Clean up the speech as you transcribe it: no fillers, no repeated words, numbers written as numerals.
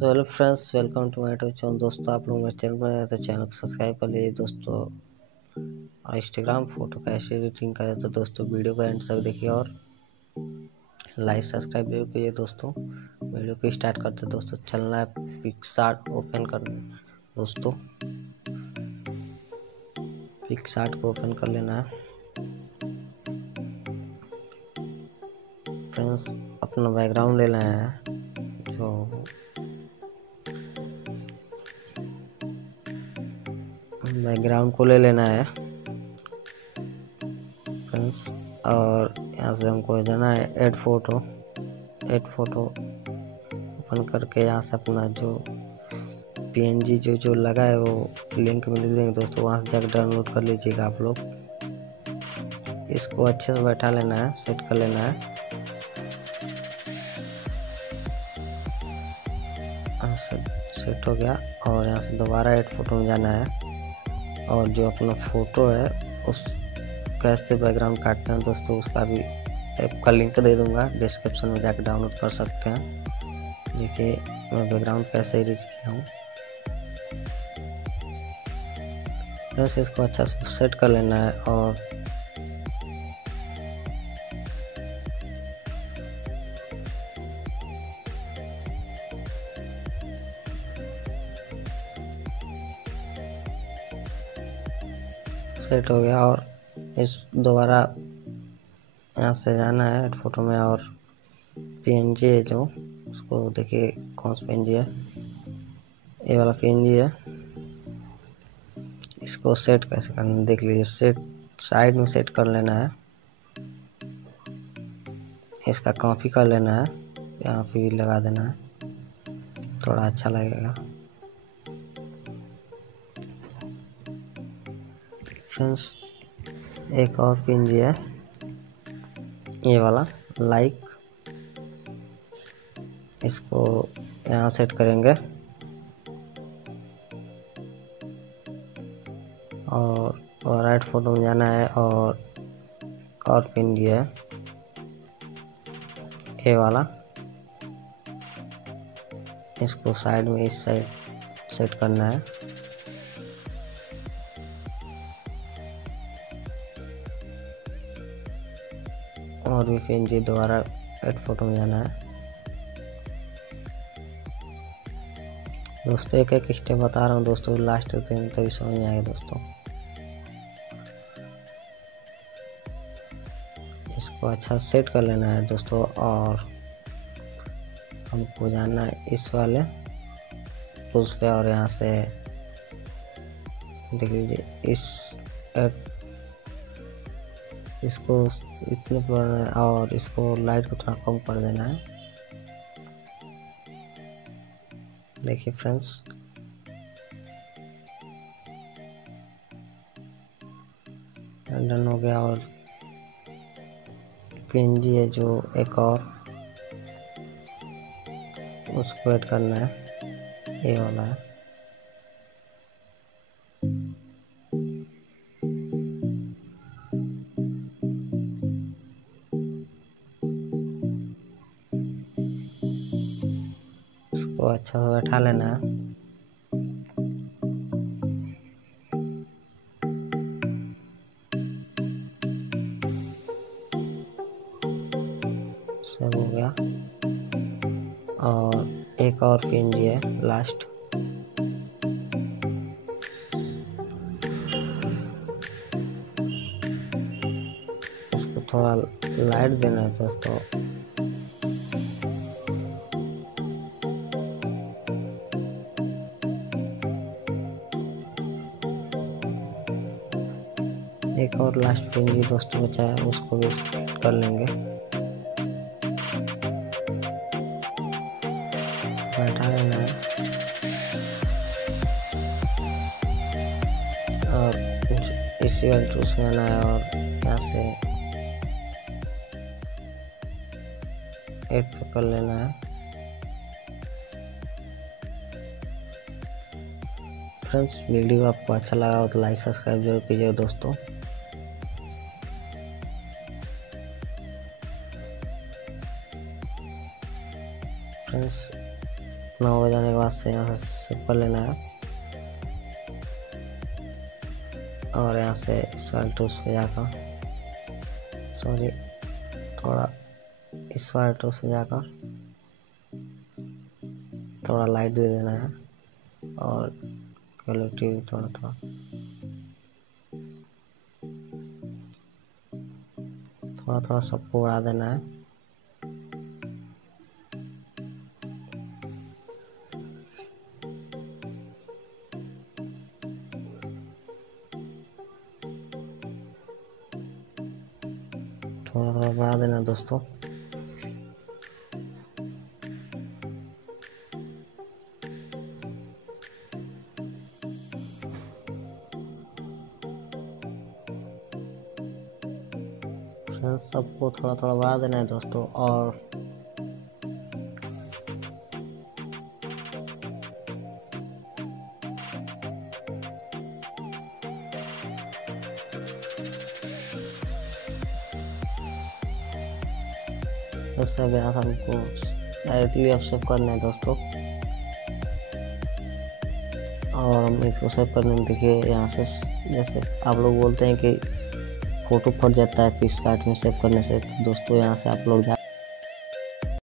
So hello friends, welcome to my YouTube channel. दोस्तों, आप लोग मेरे चैनल पर नए तो चैनल को सब्सक्राइब कर लीजिए दोस्तों। और इंस्टाग्राम फोटो कैसे एडिटिंग करें तो दोस्तों वीडियो को एंड तक देखिए और लाइक सब्सक्राइब जरूर कीजिए दोस्तों। वीडियो को स्टार्ट करते हैं दोस्तों। चलना है पिक्सआर्ट ओपन करना दोस्तों। पिक्सआर्ट को ओपन कर लेना है फ्रेंड्स। अपना बैकग्राउंड ले लेना है, जो बैकग्राउंड को ले लेना है फ्रेंड्स। और यहाँ से हमको जाना है ऐड फोटो ओपन करके यहाँ से अपना जो पीएनजी जो लगा है वो लिंक में लिख देंगे दोस्तों। वहाँ से जाकर डाउनलोड कर लीजिएगा आप लोग। इसको अच्छे से बैठा लेना है, सेट कर लेना है। सेट हो गया और यहाँ से दोबारा ऐड फोटो में जाना है और जो अपना फोटो है उस कैसे बैकग्राउंड काटना है दोस्तों, उसका भी ऐप का लिंक दे दूंगा डिस्क्रिप्शन में, जाकर डाउनलोड कर सकते हैं। देखिए मैं बैकग्राउंड कैसे रीच किया हूँ। बस इसको अच्छा से सेट कर लेना है और सेट हो गया। और इस दोबारा यहाँ से जाना है ऐड फोटो में और पीएनजी है जो, उसको देखिए कौन सा पीएनजी है, ये वाला पीएनजी है। इसको सेट कैसे करना देख लीजिए। सेट साइड में सेट कर लेना है, इसका कॉपी कर लेना है, यहाँ पे भी लगा देना है, थोड़ा अच्छा लगेगा फ्रेंड्स। एक और पीएनजी है ये वाला लाइक, इसको यहाँ सेट करेंगे और राइट फोटो में जाना है और पीएनजी है ये वाला, इसको साइड में इस साइड सेट करना है। और भी पीएनजी दोबारा ऐड फोटो में जाना है दोस्तों। एक एक स्टेप बता रहा हूँ दोस्तों, लास्ट तक तभी समझ में आएगा दोस्तों। इसको अच्छा सेट कर लेना है दोस्तों और हमको जाना है इस वाले टूल्स पे और यहाँ से देख लीजिए इसको इतने पर और इसको लाइट को थोड़ा कम कर देना है। देखिए फ्रेंड्स, डन हो गया। और पीएनजी है जो एक और, उसको ऐड करना है, ये वाला है। इसको अच्छा से बैठा लेना है। सब हो गया और एक और पीएनजी है लास्ट, उसको थोड़ा लाइट देना है दोस्तों। एक और लास्ट पीएनजी दोस्तों बचा है, उसको भी कर लेंगे। बैठा लेना है और इसी वाले टूल्स में आना है और यहाँ से ऐड पे कर लेना है फ्रेंड्स। वीडियो आपको अच्छा लगा हो तो लाइक सब्सक्राइब जरूर कीजिए दोस्तों। फ्रेंड्स इतना हो जाने के बाद से यहाँ से सेव कर लेना है और यहाँ से स्क्वायर टूल्स पे जाकर थोड़ा स्क्वायर टूल्स पे जाकर थोड़ा लाइट दे देना है और क्वालिटी थोड़ा सबको बढ़ा देना है। थोड़ा बढ़ा देना दोस्तों। सबको थोड़ा बढ़ा देना है दोस्तों। और सब यहाँ से हमको डायरेक्टली अब सेव करना है दोस्तों। और हम इसको सेव करने में देखिए यहाँ से जैसे आप लोग बोलते हैं कि फोटो फट जाता है पिक्सआर्ट में सेव करने से, तो दोस्तों यहाँ से आप लोग